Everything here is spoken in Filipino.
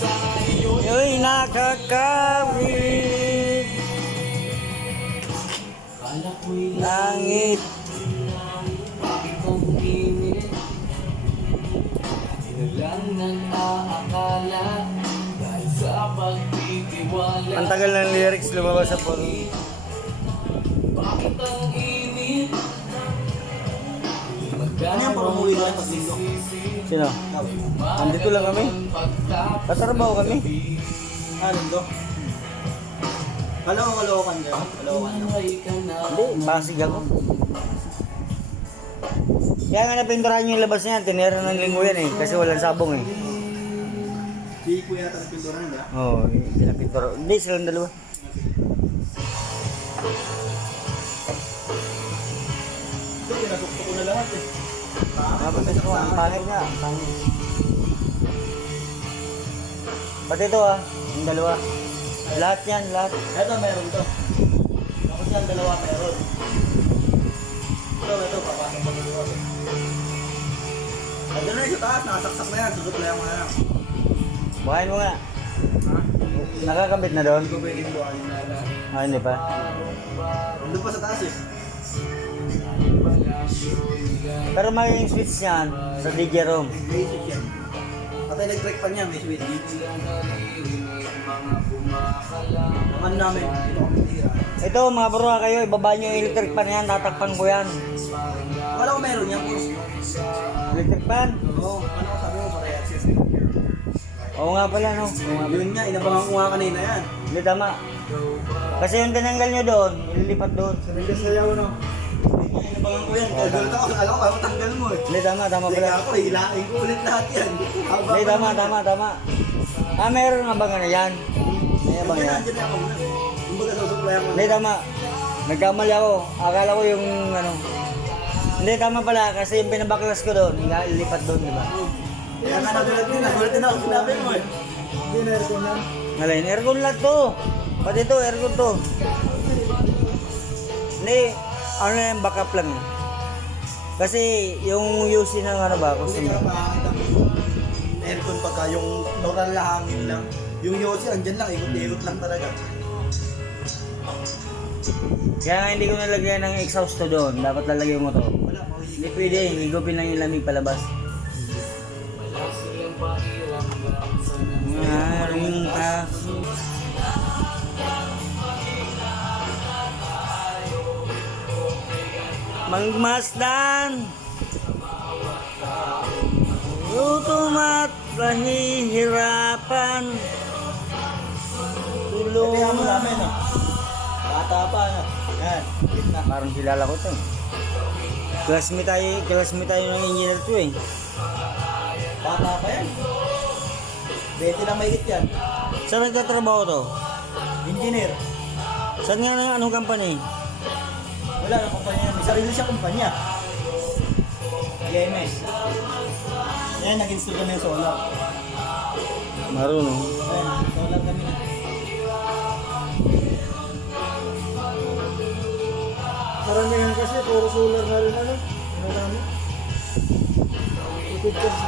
Yo'y nakakawit langit. Ang tagal ng lyrics lumabas sa phone. Ano yung pag-umuwi ko pag linggo? Sino? Andito lang kami. Tatrabaho kami. Linggo? Kalawa-kalawakan dyan. Kalawakan dyan. Hindi, Pasig ako. Kaya nga napinturahan yung labas niya, tinira ng linggo yan eh, kasi walang sabong eh. Si Kuya yata nagpinturan niya? Oo, pinapintura. Hindi, silang dalawa. Ito, pinasukto ko na lahat eh. Napapintura ko, ang pangit nga, ang pangit. Pati ito ah, yung dalawa. Lahat yan, lahat. Ito, meron to. Tapos yan, dalawa meron. Ito, papasok ko dito. Andun na yung sa taas, nakasaksak na yan. Susuplayan mo na lang. Buhayin mo nga. Ha? Nakakabit na doon? Hindi ko pwedeng buhayin na lang. Ah, hindi pa. Andun pa sa taas eh. Pero may switch yan sa DJ room. May switch yan. Patay nag-break pa niya, may switch. Naman namin, dito kami tira. Ito mga bro, kayo, ibaba nyo yung electric pan yan, tatakpan ko yan. Wala ko meron yan, puro. Electric pan? Oo, ano ko sabi mo, para access eh. Oo nga pala, no? Oo nga pala. Yun nga, inabangan ko nga kanina yan. Hindi, tama. Kasi yung tinanggal nyo doon, ililipat doon. Sabi ka sayaw, no? Yun nga, inabangan ko yan. Kagulot ako, alam ko, matanggal mo eh. Hindi, tama Hindi pala. ako, hilain ko ulit lahat yan. Hindi, tama. Ah, meron nga bang ano yan? May abang yan? Nandiyan na ako na. Kumbaga susuplayan ko. Hindi, tama. Nagkamali ako. Akala ko yung ano. Hindi, tama pala. Kasi yung pinabaklas ko doon, ililipat doon, di ba? Kaya nga nagulat din ako, sinabi mo eh. Hindi na aircon yan. Ngalain, aircon lahat to. Pati ito, aircon to. Hindi, ano na yung backup lang. Kasi yung UC ng ano ba, Hindi customer. ka makakita mo yung aircon pagka yung normal na hangin lang. Yung Yossi, andyan lang, ikot-ikot lang talaga. Kaya nga hindi ko nalagyan ng exhaust to doon. Dapat lalagyan mo to. Wala, maulit. Hindi pwede, higupin lang yung lamig palabas. Maring kaso. Magmasdan gutom at nahihirapan. Kaya mo Tulungan. namin ah. Bata pa na. Yan, gitna. Parang kilala ko to eh. Classmate tayo ng engineer to eh. Bata pa yan. 20 lang mahigit yan. Saan nagtatrabaho to? Engineer. Saan nga na anong company? Wala na kumpanya. May sarili siya kumpanya. EMS. Yan, nag-install kami ng solar. Marunong. Ayan, solar kami. Karamihan kasi puro solar na rin ano. Ano namin? Ipid kasi